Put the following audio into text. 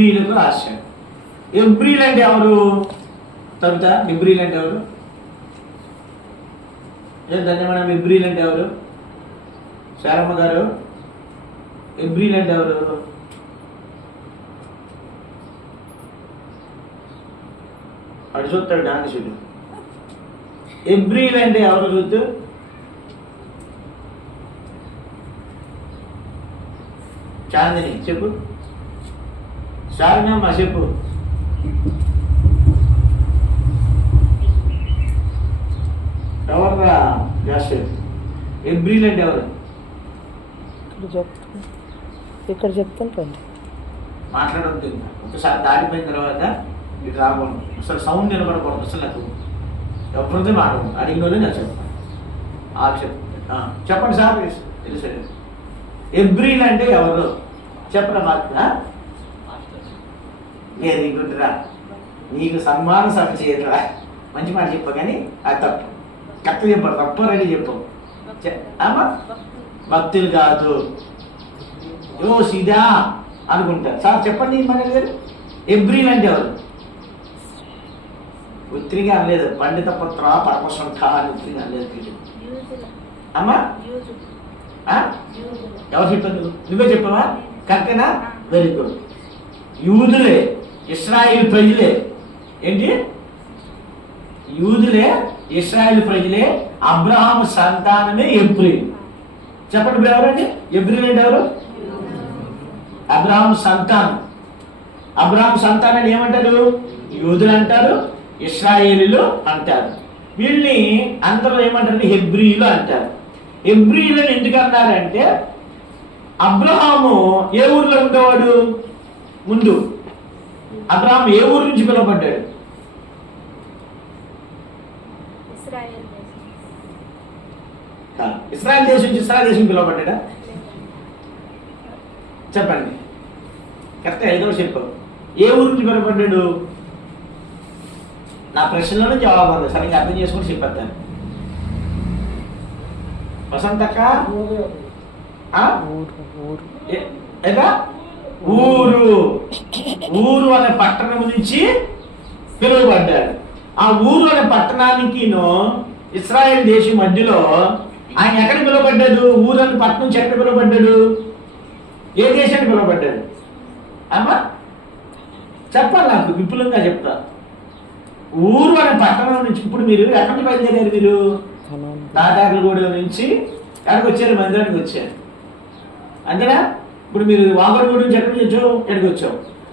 ఎబ్రీలకు రాశాడు. ఎబ్రీలు అంటే ఎవరు? తరుత ఎబ్రీలు అంటే ఎవరు? ధన్యవాదం. ఎబ్రీలు అంటే ఎవరు? శారమ్మ గారు, ఎబ్రీలు అంటే ఎవరు? అటు చూస్తాడు డాన్సుడు. ఎబ్రీలు అంటే ఎవరు చూద్దు? చాందిని చెప్పు. శారమ్మ చెప్పు. ఎవర్రా జాషేఫ్? ఎబ్రీలు అంటే ఎవరు? ఇక్కడ చెప్తాను. మాట్లాడవద్దు. ఒకసారి దాటిపోయిన తర్వాత ఇటు రాకూడదు. అసలు సౌండ్ నిలబడకూడదు. అసలు నాకు ఎవరితో మాట్లాడదు. అడిగిన వాళ్ళు నేను చెప్తాను. చెప్పండి సార్. తెలుసు. ఎబ్రీలు అంటే ఎవరు చెప్పరా? మాకు వెరీ గుడ్ రా. నీకు సన్మాన సభ చేయరా. మంచి మాట చెప్పు, కానీ అది తప్పు. కరెక్ట్ చెప్పారు. తప్పు రెడీ చెప్పు. అమ్మా భక్తులు కాదు, యో సీదా అనుకుంటారు. సార్ చెప్పండి మన గారు. ఎబ్రీలు అంటే ఎవరు? ఉత్తిగా అనలేదు. పండిత పుత్ర పరమశంఖ అని ఉత్తిగా అనలేదు. అమ్మా ఎవరు చెప్పారు? నువ్వే చెప్పావా? కరెక్టేనా? Very good. యూదులే, ఇశ్రాయేలు ప్రజలే. ఏంటి? యూదులే, ఇశ్రాయేలు ప్రజలే, అబ్రహాము సంతానమే ఎబ్రీలు. చెప్పండి ఇప్పుడు ఎవరండి? ఎబ్రీలు అంటే ఎవరు? అబ్రహాము సంతానం. అబ్రహాము సంతానాన్ని ఏమంటారు? యూదులు అంటారు, ఇశ్రాయేలీలు అంటారు. వీళ్ళని అందరూ ఏమంటారు? హెబ్రీలు అంటారు. హెబ్రీలను ఎందుకు అన్నారంటే, అబ్రహాము ఏ ఊర్లో ఉండేవాడు? ముందు అబ్రహాం ఏ ఊరు నుంచి పిలువబడ్డాడు? ఇశ్రాయేల్ దేశం నుంచి. ఇశ్రాయేల్ దేశం పిలువబడ్డా? చెప్పండి. కరెక్ట్. ఐదో చెప్పు. ఏ ఊరు నుంచి పిలువబడ్డాడు? నా ప్రశ్నలోనే జవాబు ఉంది. సరిగ్గా అర్థం చేసుకుని చెప్పేస్తాను. వసంతక్క ఊరు. ఊరు అనే పట్టణం నుంచి పిలువబడ్డాడు. ఆ ఊరు అనే పట్టణానికి ఇశ్రాయేల్ దేశం మధ్యలో ఆయన ఎక్కడ పిలువబడ్డాడు? ఊరు అనే పట్టణం నుంచి ఎక్కడ పిలువబడ్డాడు? ఏ దేశానికి పిలువబడ్డాడు? అమ్మా చెప్పాలి. నాకు విపులంగా చెప్తా. ఊరు అనే పట్టణం నుంచి. ఇప్పుడు మీరు ఎక్కడి నుంచి బయలుదేరారు? మీరు తాటాకులగూడెం నుంచి ఎక్కడికి వచ్చారు? మందిరానికి వచ్చారు. అంతేనా? ఇప్పుడు మీరు వాగడగూడెం నుంచి ఎక్కడికి వచ్చావు? ఎక్కడికి వచ్చావు?